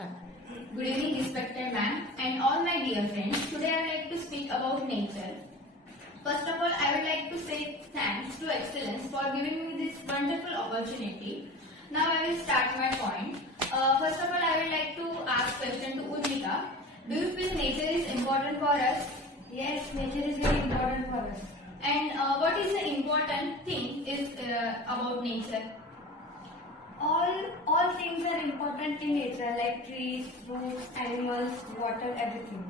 Start. Good evening, respected ma'am, and all my dear friends. Today I would like to speak about nature. First of all, I would like to say thanks to Excellence for giving me this wonderful opportunity. Now I will start my point. First of all, I would like to ask question to Udmika. Do you feel nature is important for us? Yes, nature is very important for us. And what is the important thing is about nature? All things are important in nature, like trees, fruits, animals, water, everything.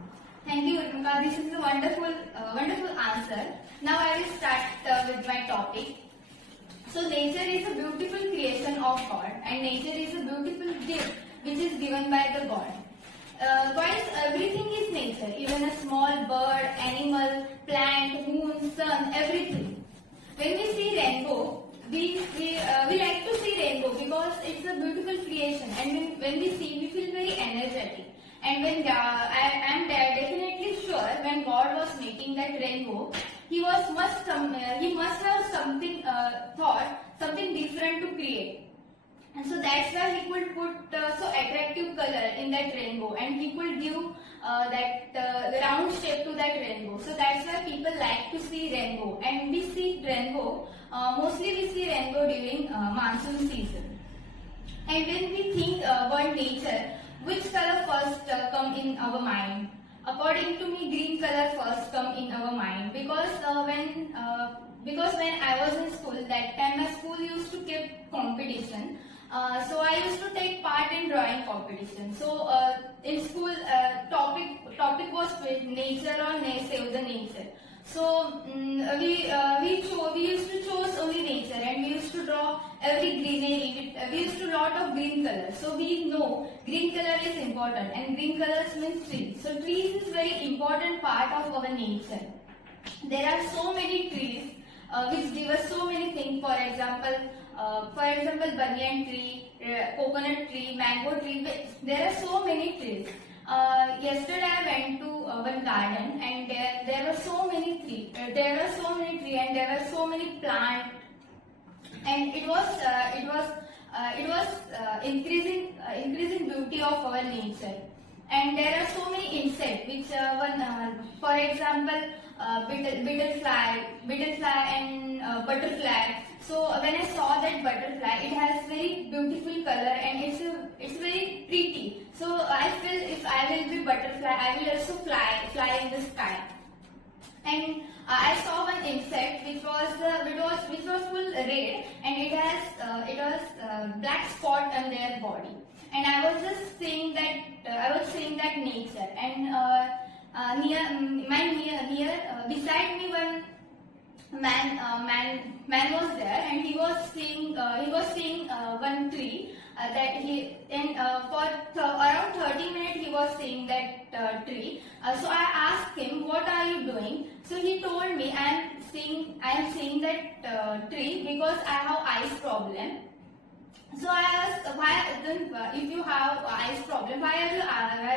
Thank you, Udmika. This is a wonderful answer. Now I will start with my topic. So nature is a beautiful creation of God, and nature is a beautiful gift which is given by the God. Guys, everything is nature, even a small bird, animal, plant, moon, sun, everything. When we see rainbow, we like to see rainbow because it's a beautiful creation, and when we see, we feel very energetic. And when I am definitely sure when God was making that rainbow, he must have something thought, something different to create. And so that's why he could put so attractive color in that rainbow, and he could give the round shape to that rainbow. So that's why people like to see rainbow, and we see rainbow. Mostly we see rainbow during monsoon season. And when we think about nature, which color first come in our mind? According to me, green color first come in our mind because when I was in school, that time my school used to keep competition. So I used to take part in drawing competition. So in school, topic was with nature or save the nature. So we used to choose only nature, and we used to draw every greenery. We used to lot of green colors. So we know green color is important, and green colors means trees. So trees is very important part of our nature. There are so many trees which give us so many things. For example, banyan tree, coconut tree, mango tree. There are so many trees. Yesterday I went to one garden, and there were so many trees. And there were so many plants, and it was increasing beauty of our nature. And there are so many insects which for example, beetle fly and butterfly. So when I saw that butterfly, it has very beautiful color, and it's very pretty. So I feel if I will be butterfly, I will also fly in the sky. And I saw one insect which was full red, and it was black spot on their body. And I was just saying that nature. And beside me one man was there, and he was seeing one tree for around 30 minutes he was seeing that tree. So I asked him, what are you doing? So he told me, I am seeing that tree because I have eyes problem. So I asked, if you have eyes problem, why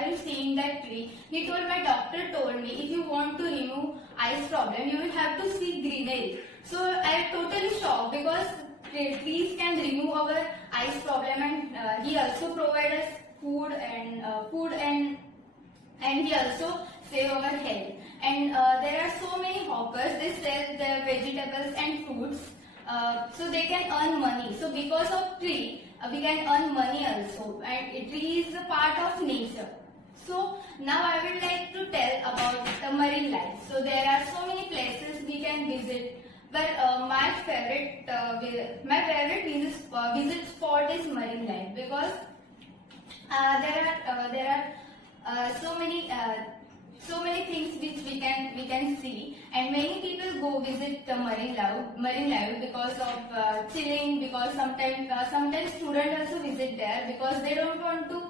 are you seeing that tree? He told, my doctor told me, if you want to remove eyes problem, you will have to see greenery. So I totally shocked because trees can remove our eyes problem, and he also provide us food and he also save our health. And there are so many hawkers, they sell their vegetables and fruits. So they can earn money. So because of tree, we can earn money also. And tree is a part of nature. So now I would like to tell about the marine life. So there are so many places we can visit, but my favorite visit spot is marine life because there are so many things which we can see, and many people go visit the marine life because of chilling, because sometimes students also visit there because they don't want to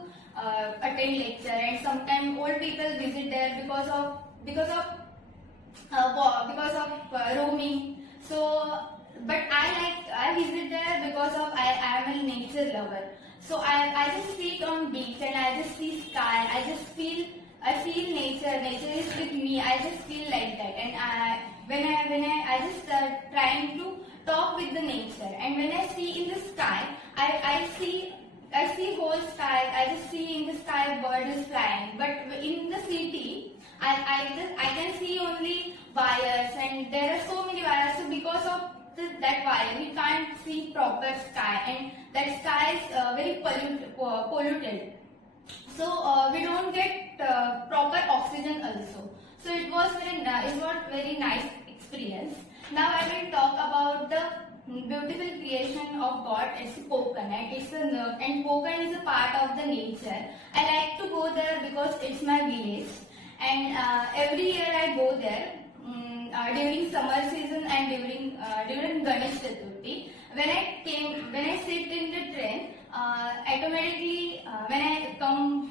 attend lecture, and sometimes old people visit there because of roaming. So but I visit there because of I am a nature lover. So I just sit on beach and I just see sky. I feel nature. Nature is with me. I just feel like that. And I just trying to talk with the nature. And when I see in the sky, I see I see whole sky. I just see in the sky bird is flying. But in the city, I can see only wires, and there are so many wires. So because of that wire, we can't see proper sky, and that sky is very polluted. So we don't get proper oxygen also. So it was very nice experience. Now I will talk about the beautiful creation of God. It's coconut. It's a nerve, and coconut is a part of the nature. I like to go there because it's my village, and every year I go there during summer season and during Ganesh Chaturthi. When I sit in the train, automatically when I come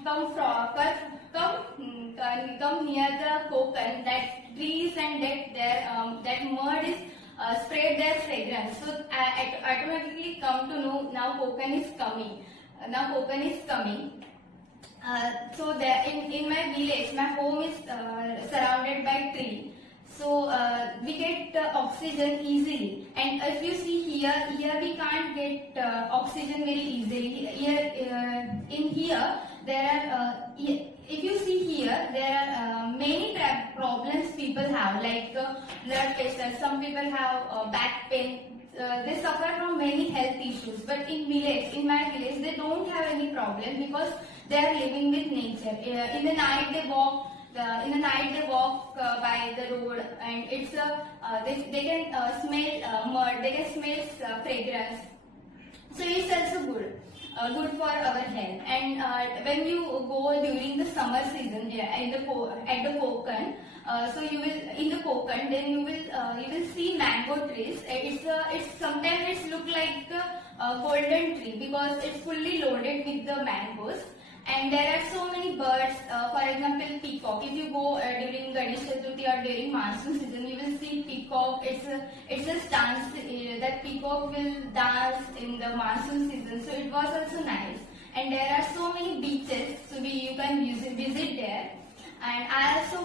near the coconut, that trees and that mud is spread their fragrance. So I automatically come to know now coconut is coming. So there in my village, my home is surrounded by tree. So we get oxygen easily, and if you see here we can't get oxygen very easily. Here there are if you see here there are many problems people have, like blood pressure. Some people have back pain. They suffer from many health issues. But in my village, they don't have any problem because they are living with nature. In the night they walk. They walk by the road, and they can smell mud. They can smell fragrance. So it's also good for our health. And when you go during the summer season at the Konkan, so you will in the Konkan, then you will see mango trees. It's sometimes it look like a golden tree because it's fully loaded with the mangoes. And there are so many birds, for example peacock. If you go during Ganesh Chaturthi or during monsoon season, you will see peacock. It's a dance, that peacock will dance in the monsoon season. So it was also nice. And there are so many beaches, so you can visit there. And I also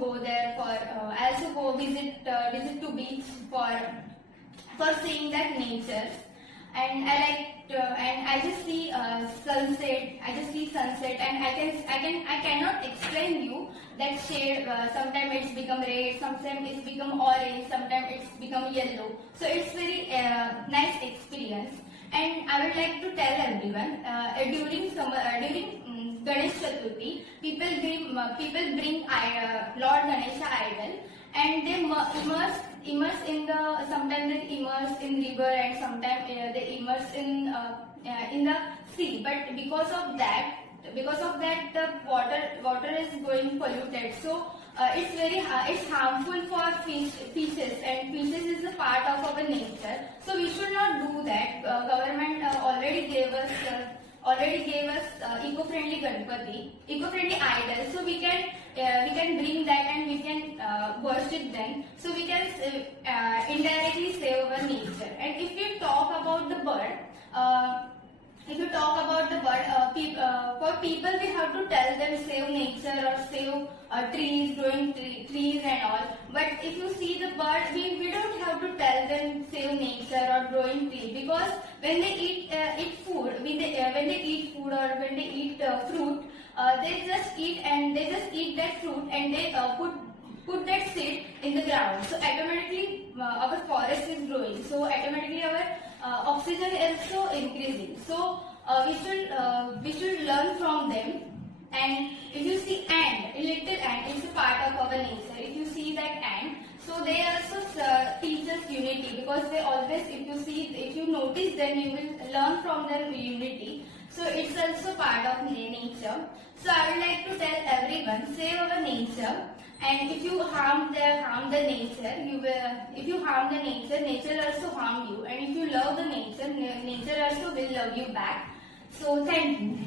go there I also go visit to beach for seeing that nature. And I just see sunset. And I cannot explain you that shade. Sometimes it's become red, sometimes it's become orange, sometimes it's become yellow. So it's very nice experience. And I would like to tell everyone during Ganesh Chaturthi, people bring Lord Ganesha idol, and they immerse in the, sometimes they immerse in river, and sometimes they immerse in the sea. But because of that the water is going polluted. So it's harmful for fishes, and fishes is a part of our nature. So we should not do that. Government already gave us eco-friendly Ganpati, eco-friendly idols. So we can bring that, and we can worship them. So we can indirectly save our nature. And if you talk about the bird, for people we have to tell them save nature or save trees, growing trees and all. But if you see the bird, we don't have to tell them save nature or growing trees, because when they eat food, or when they eat fruit, they just eat that fruit, and they put that seed in the ground. So automatically our forest is growing. So automatically our oxygen is also increasing. So we should learn from them. And if you see ant, a little ant, it's a part of our nature. If you see that ant, so they also teach us unity, because they always, if you notice them, you will learn from their unity. So it's also part of nature. So I would like to tell everyone, save our nature. And if you harm the nature, if you harm the nature, nature also harm you. And if you love the nature, nature also will love you back. So thank you.